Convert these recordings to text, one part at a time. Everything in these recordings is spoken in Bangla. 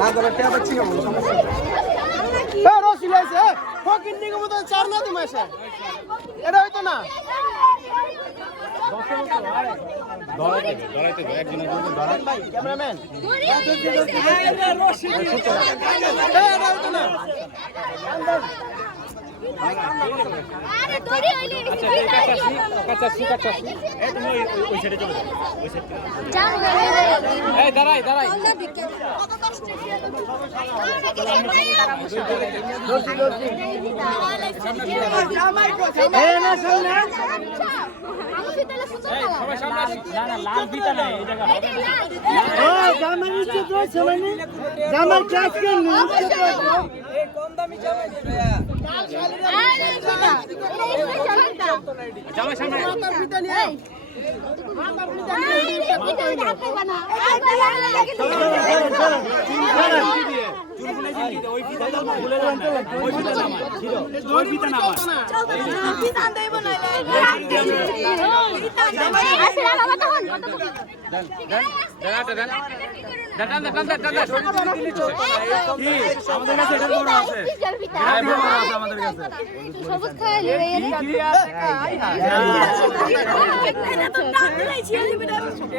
না ধরে টেয়া পাচ্ছি না সমস্যা রসি লাইছে ফকির নিগম তো চার না তুমি এসে এটা হইতো না ক্যামেরাম্যান আরে দড়ি হইলি কাঁচা এই তুমি ওই সাইডে চলে যাও ওই সাইডে এই দাঁড়াই আল্লাহ দিকে কত কষ্ট এই না সামনে আমি ফিতালে সুন্দর সবাই সামনে আসি না লাল ফিতা নাই এই জায়গা হবে ও জামাই নিচে তো সামনে জামাই ক্লাস কে নিচে তো এই কম দামি জামাই দিবে আরে ফিতা জামাই সামনে মাথার ফিতা নিয়ে মাথার ফিতা নিয়ে ফিতা হাতে বানা চুলগুলো জিন দিতে ওই ফিতা দাও ভুলে যান না ওই ফিতা নামা ছিল ওই ফিতা নামা ফিতা দেব না আসলে বাবা তখন দেন কি আমাদের কাছে এটা বড় আছে হ্যাঁ বড় আছে আমাদের কাছে সবুজ খাইলে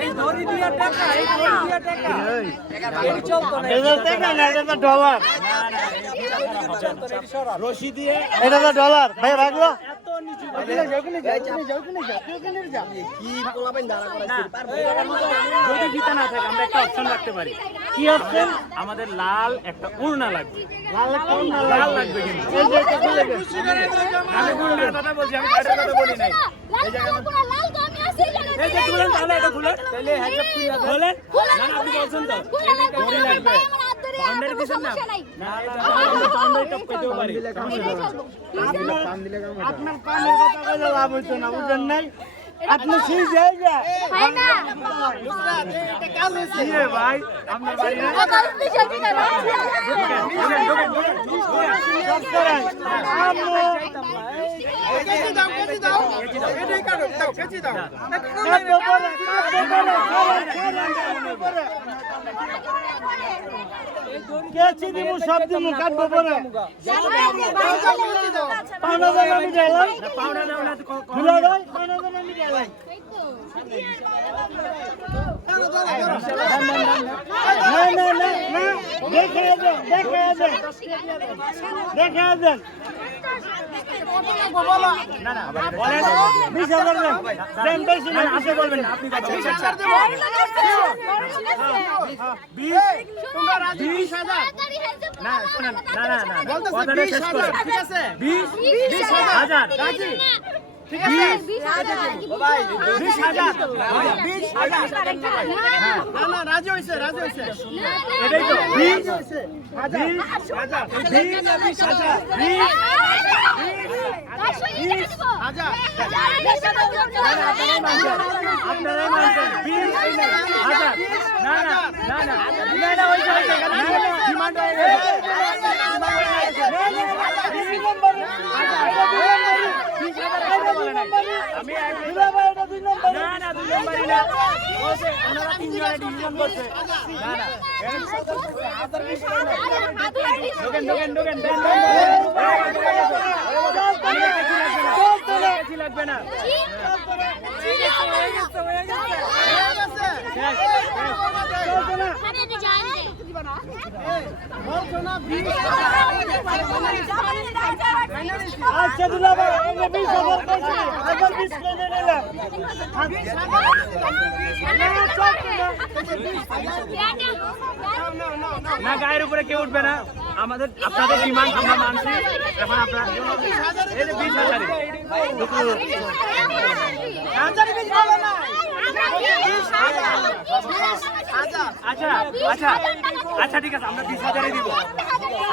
এই দড়ি দিয়া টাকা এই দড়ি দিয়া টাকা এই চলতো না এটা টাকা না এটা ডলার রশি দিয়ে এটা তো ডলার ভাই রাখলো এত নিচু কি পোলাবেন দাঁড়া করাইছে পারবো যদি ফিতা না থাকে আমরা একটা অপশন রাখতে পারি কি অপশন আমাদের লাল একটা উড়না লাগবে লাল লাল লাগবে কিন্তু এই যে এটা খুলে গেছে আমি উড়নার কথা বলছি আমি কাটার কথা বলি নাই লাল পুরো লাল তো আমি আসি এই যে খুলেন তাহলে এটা খুলেন তাহলে হেডসেট খুলে খোলেন না না আপনি বলছেন তো দড়ি লাগবে বাউন্ডারি দিছেন না না এটা বাউন্ডারি টপ করতে পারি আপনার কানের কথা কইলে লাভ হইতো না বুঝেন নাই আপনি সেই জায়গা হয় না এটা কাজ হইছে কি রে ভাই আপনার বাড়ি না কত স্পেশাল ফিতা সব করেন আম্মু কেজি দাও এটাই কাটো দাও কেজি দাও কেজি দিব সব দিব কাটবো পরে পাওনা দাম আমি দিলাম পাউডার দাও না তো খুলে দাও পাওনা দাম আমি দিলাম না দেখে দেন না না বলেন 20,000 দেন বেশি না আপনি বলবেন না আপনি কথা বলছেন 20,000 না শুনেন না বলতেছে কথাটা শেষ করুন 20,000 ঠিক আছে 20,000 রাজি ঠিক আছে ভাই 20,000 না রাজি হইছে এটাই তো আপনারাই মানছেন 20,000 না ডিমান্ড হয়ে গেছে আমি দুই নম্বর না দুই নম্বরই না বলছে ওনারা তিনজনে ডিসিশন করছে না ঢোকেন লাগবে না আচ্ছা দুলাভাই এনে 20,000 কইছি আবার 20 করে নিলাম না গায়ের উপরে কেউ উঠবে না আমাদের আপনাদের ডিমান্ড আমরা মানছি এখন আপনারা এই যে 20,000 আচ্ছা ঠিক আছে আমরা 20,000 দিব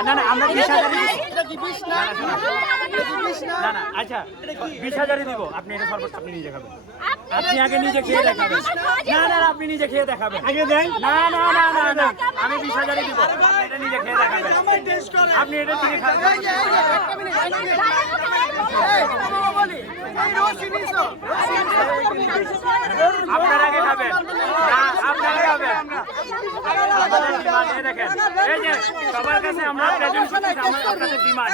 না আমরা 20,000 দিব না আচ্ছা 20,000 দিব আপনি এটা সর্বোচ্চ আপনি নিজে খাবেন আপনি আগে নিজে খেয়ে দেখাবেন না আপনি নিজে খেয়ে দেখাবেন আগে দেন না আমি 20,000 দিব আপনি এটা নিজে খেয়ে দেখাবেন আপনি এটা নিজে খাবেন আপনার আগে খাবেন না আপনার আগে খাবেন দেখেন এই যে সবার কাছে আমরা প্রেজেন্ট করতেছি আমাদের ডিমান্ড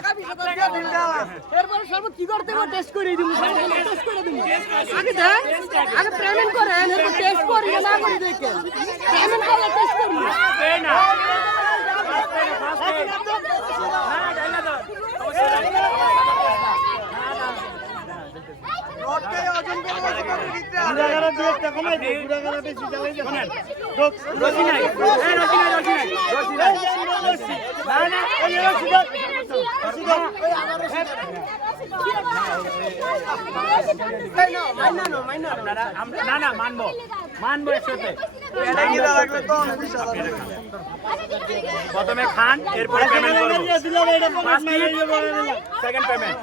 এরপর সর্বত কি করতে হবে টেস্ট করে দিমু টেস্ট করে দিমু আগে দেন আগে পেমেন্ট করেন এরপর টেস্ট করি না করি দেখেন পেমেন্ট করলে টেস্ট করব এই না না মানবো একসাথে প্রথমে খান এরপরে পেমেন্ট করব সেকেন্ড পেমেন্ট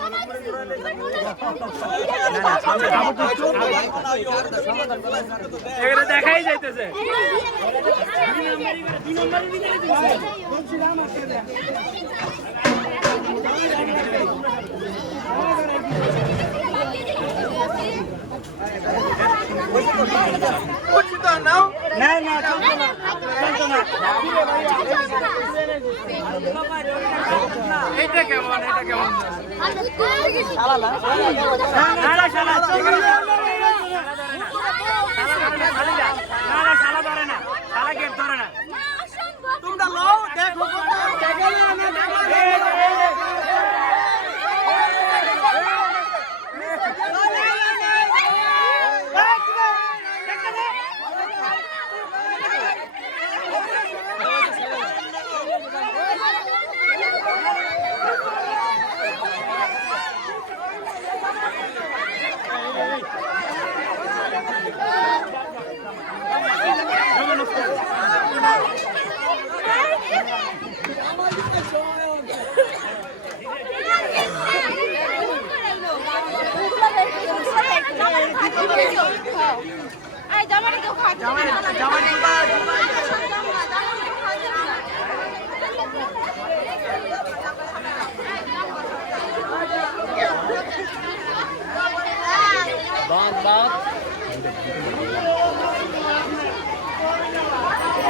এগুলো দেখাই যাইতেছে এটা কেমন শালা ধরে না শালা গেট ধরে না তোমরা লও দেখো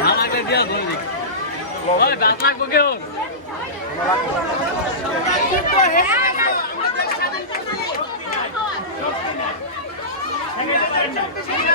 আমাকে দিয়া ধরে দেখ ওই দাঁত লাগবো কেউ সেকেন্ড